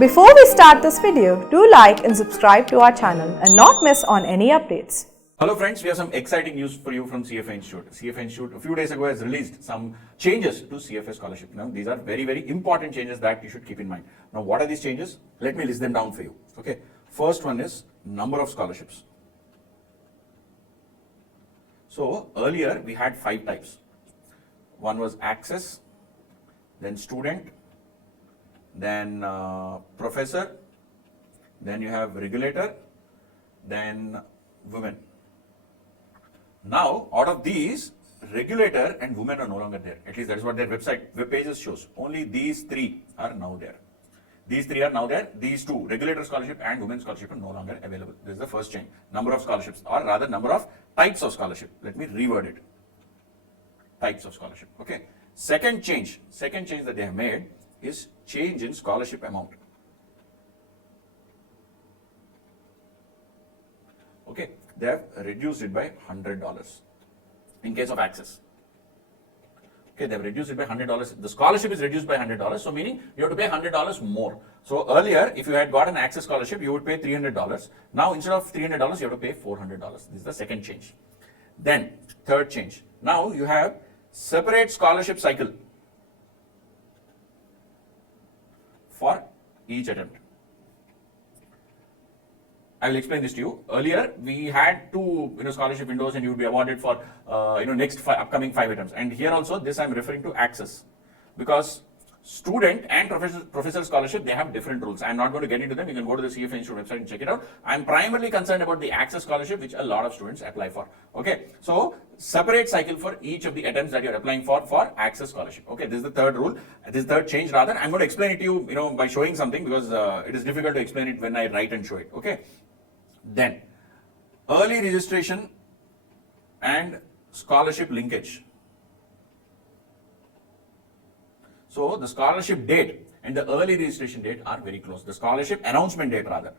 Before we start this video, do like and subscribe to our channel and not miss on any updates. Hello friends, we have some exciting news for you from CFA Institute. CFA Institute a few days ago has released some changes to CFA scholarship. Now these are very important changes that you should keep in mind. Now what are these changes? Let me list them down for you. Okay, first one is number of scholarships. So earlier we had 5 types. One was access, then student, then professor, then you have regulator, then women. Now, out of these, regulator and women are no longer there. At least that is what their web pages shows. Only these 3 are now there. These 3 are now there. These 2, regulator scholarship and women's scholarship, are no longer available. This is the first change. Number of scholarships, or rather number of types of scholarship. Let me reword it. Types of scholarship. Okay. Second change that they have made is change in scholarship amount. Okay, they have reduced it by $100 in case of access. Okay, they have reduced it by $100. The scholarship is reduced by $100, so meaning you have to pay $100 more. So earlier, if you had got an access scholarship, you would pay $300. Now instead of $300, you have to pay $400. This is the second change. Then third change. Now you have separate scholarship cycle for each attempt. I will explain this to you. Earlier, we had 2 scholarship windows, and you would be awarded for next upcoming 5 attempts. And here also, this I am referring to access, because student and professor scholarship, they have different rules. I am not going to get into them. You can go to the CFA Institute website and check it out. I am primarily concerned about the access scholarship, which a lot of students apply for. Okay, so separate cycle for each of the attempts that you are applying for access scholarship. Okay, this is the third rule. This is the third change rather. I am going to explain it to you, by showing something, because it is difficult to explain it when I write and show it. Okay, then early registration and scholarship linkage. So the scholarship date and the early registration date are very close. The scholarship announcement date rather.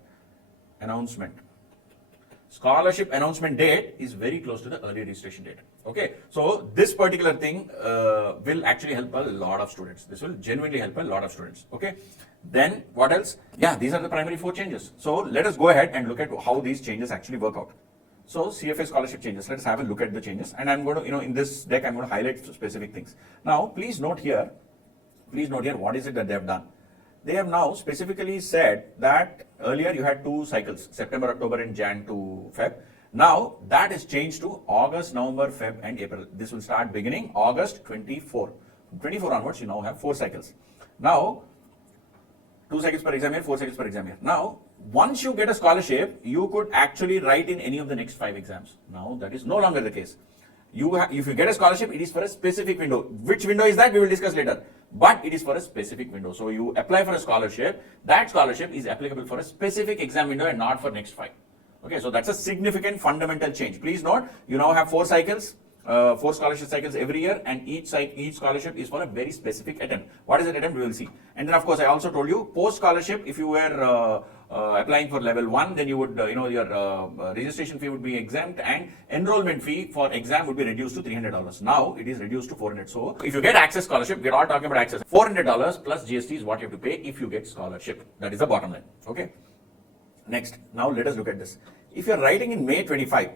Scholarship announcement date is very close to the early registration date. Okay, so this particular thing will actually help a lot of students. This will genuinely help a lot of students. Okay, then what else? Yeah, these are the primary 4 changes. So let us go ahead and look at how these changes actually work out. So CFA scholarship changes. Let us have a look at the changes, and I'm going to, in this deck, I'm going to highlight specific things. Now, please note here what is it that they have done. They have now specifically said that earlier you had 2 cycles, September, October and Jan to Feb. Now that is changed to August, November, Feb and April. This will start beginning August 24. From 24 onwards, you now have 4 cycles. Now, 2 cycles per exam year, 4 cycles per exam year. Now, once you get a scholarship, you could actually write in any of the next 5 exams. Now, that is no longer the case. If you get a scholarship, it is for a specific window. Which window is that? We will discuss later. But it is for a specific window. So you apply for a scholarship. That scholarship is applicable for a specific exam window and not for next 5. Okay, so that's a significant fundamental change. Please note, you now have 4 cycles, 4 scholarship cycles every year, and each scholarship is for a very specific attempt. What is that attempt? We will see. And then of course, I also told you, post scholarship, if you were applying for level 1, then you would, your registration fee would be exempt, and enrollment fee for exam would be reduced to $300. Now it is reduced to $400. So if you get access scholarship, we're all talking about access. $400 plus GST is what you have to pay if you get scholarship. That is the bottom line. Okay. Next, now let us look at this. If you're writing in May 25,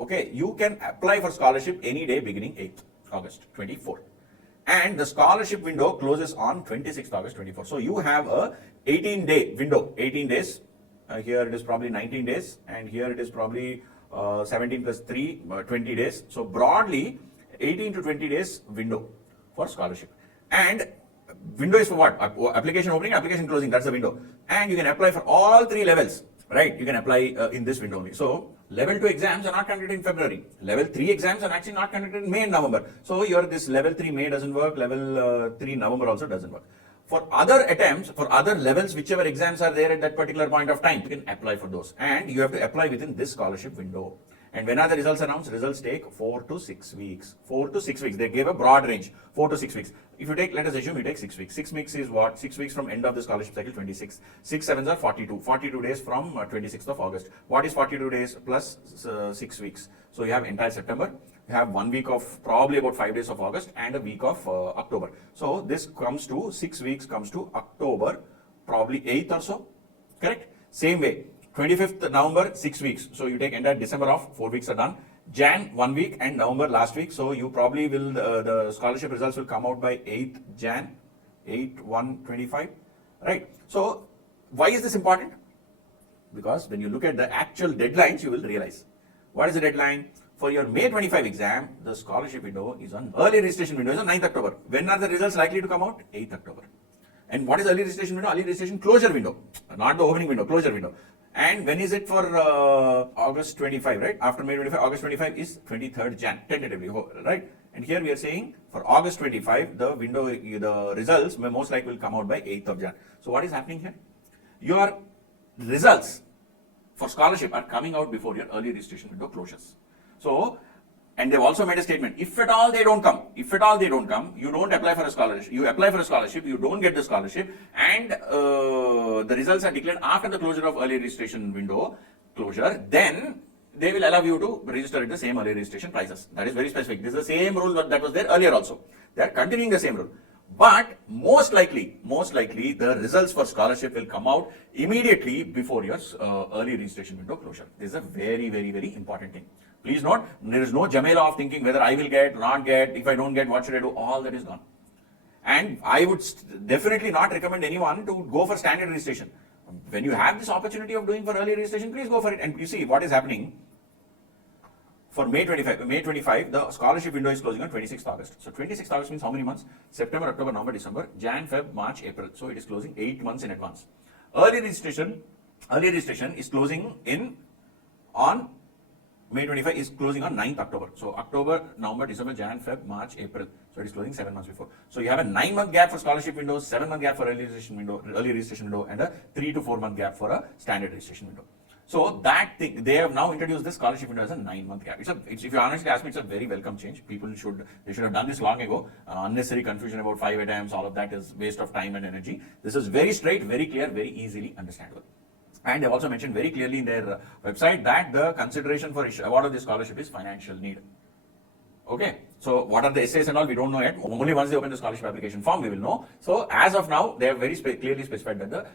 okay, you can apply for scholarship any day beginning 8th August 24. And the scholarship window closes on 26th August 24. So you have a 18-day window, 18 days. Here it is probably 19 days, and here it is probably 17 plus 3, 20 days. So broadly, 18 to 20 days window for scholarship. And window is for what? Application opening, application closing, that's the window. And you can apply for all 3 levels, right? You can apply in this window only. So level 2 exams are not conducted in February. Level 3 exams are actually not conducted in May and November. So this level 3 May doesn't work, level 3 November also doesn't work. For other attempts, for other levels, whichever exams are there at that particular point of time, you can apply for those. And you have to apply within this scholarship window. And when are the results announced? Results take 4 to 6 weeks. 4 to 6 weeks. They gave a broad range. 4 to 6 weeks. If you take, let us assume you take 6 weeks. 6 weeks is what? 6 weeks from end of the scholarship cycle, 26. 6 7s are 42. 42 days from 26th of August. What is 42 days plus 6 weeks? So you have entire September. You have 1 week of probably about 5 days of August and a week of October. So this comes to 6 weeks comes to October probably 8th or so, correct? Same way, 25th November, 6 weeks. So you take entire December off, 4 weeks are done. Jan, 1 week, and November last week. So you probably will, the scholarship results will come out by 8th Jan, 8/1/25, right? So why is this important? Because when you look at the actual deadlines, you will realize. What is the deadline? For your May 25 exam, the scholarship window is on, early registration window is on 9th October. When are the results likely to come out? 8th October. And what is early registration window? Early registration closure window, not the opening window, closure window. And when is it for August 25, right? After May 25, August 25 is 23rd Jan, tentatively, right? And here we are saying for August 25, the window, the results may most likely will come out by 8th of Jan. So what is happening here? Your results for scholarship are coming out before your early registration window closures. So, and they've also made a statement, if at all they don't come, you don't apply for a scholarship, you apply for a scholarship, you don't get the scholarship, and the results are declared after the closure of early registration window closure, then they will allow you to register at the same early registration prices. That is very specific. This is the same rule that was there earlier also. They are continuing the same rule. But most likely, the results for scholarship will come out immediately before your early registration window closure. This is a very, very, very important thing. Please note, there is no jamela of thinking whether I will get, not get, if I don't get, what should I do? All that is gone. And I would definitely not recommend anyone to go for standard registration. When you have this opportunity of doing for early registration, please go for it. And you see what is happening. For May 25, the scholarship window is closing on 26th August. So 26th August means how many months? September, October, November, December, Jan, Feb, March, April. So it is closing 8 months in advance. Early registration is closing on May 25 is closing on 9th October. So October, November, December, Jan, Feb, March, April. So it is closing 7 months before. So you have a 9-month gap for scholarship window, 7-month gap for early registration window, and a 3 to 4 month gap for a standard registration window. So that thing, they have now introduced this scholarship window as a 9-month gap. If you honestly ask me, it's a very welcome change. They should have done this long ago. Unnecessary confusion about 5 attempts, all of that is waste of time and energy. This is very straight, very clear, very easily understandable. And they've also mentioned very clearly in their website that the consideration for award of this scholarship is financial need. Okay, so what are the essays and all, we don't know yet. Only once they open the scholarship application form, we will know. So as of now, they have very clearly specified that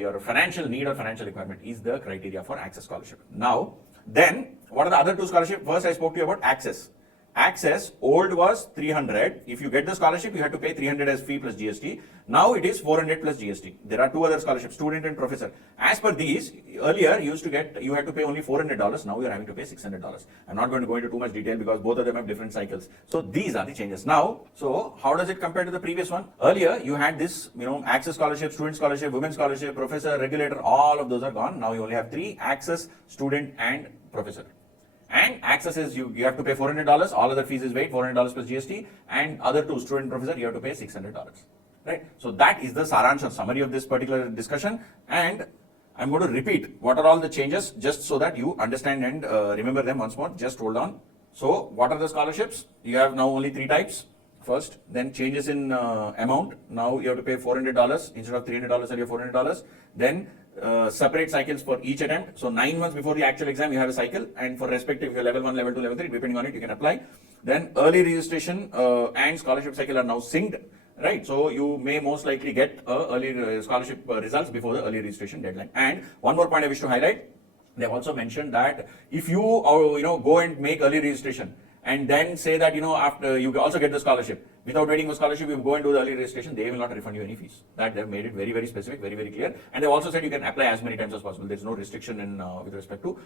your financial need or financial requirement is the criteria for Access Scholarship. Now, then, what are the other two scholarships? First, I spoke to you about Access. Access, old was 300. If you get the scholarship, you have to pay 300 as fee plus GST. Now it is 400 plus GST. There are two other scholarships, student and professor. As per these, earlier you had to pay only $400. Now you are having to pay $600. I'm not going to go into too much detail because both of them have different cycles. So these are the changes. Now, so how does it compare to the previous one? Earlier you had this, Access Scholarship, Student Scholarship, Women's Scholarship, Professor, Regulator, all of those are gone. Now you only have 3, Access, Student and Professor. And Access is you have to pay $400, all other fees is waived, $400 plus GST, and other two, student professor, you have to pay $600. Right? So that is the saransh or summary of this particular discussion, and I'm going to repeat what are all the changes just so that you understand and remember them once more. Just hold on. So what are the scholarships? You have now only 3 types. First, then changes in amount. Now you have to pay $400 instead of $300 earlier, $400. Then separate cycles for each attempt. So 9 months before the actual exam, you have a cycle, and for respective your level 1, level 2, level 3, depending on it, you can apply. Then early registration and scholarship cycle are now synced, right? So you may most likely get early scholarship results before the early registration deadline. And one more point I wish to highlight: they have also mentioned that if you go and make early registration and then say that after you also get the scholarship, without waiting for scholarship, you go and do the early registration, they will not refund you any fees. That they've made it very, very specific, very, very clear. And they've also said you can apply as many times as possible. There's no restriction in with respect to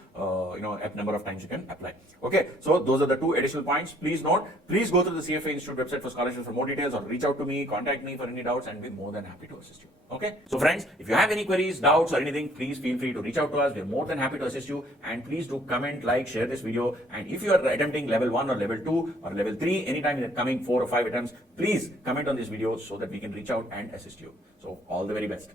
number of times you can apply. Okay, so those are the 2 additional points. Please note, please go to the CFA Institute website for scholarships for more details, or reach out to me, contact me for any doubts, and we'll be more than happy to assist you. Okay, so friends, if you have any queries, doubts, or anything, please feel free to reach out to us. We're more than happy to assist you. And please do comment, like, share this video. And if you are attempting level 1 or level 2 or level 3 anytime in the coming 4 or 5 attempts, please comment on this video so that we can reach out and assist you. So all the very best.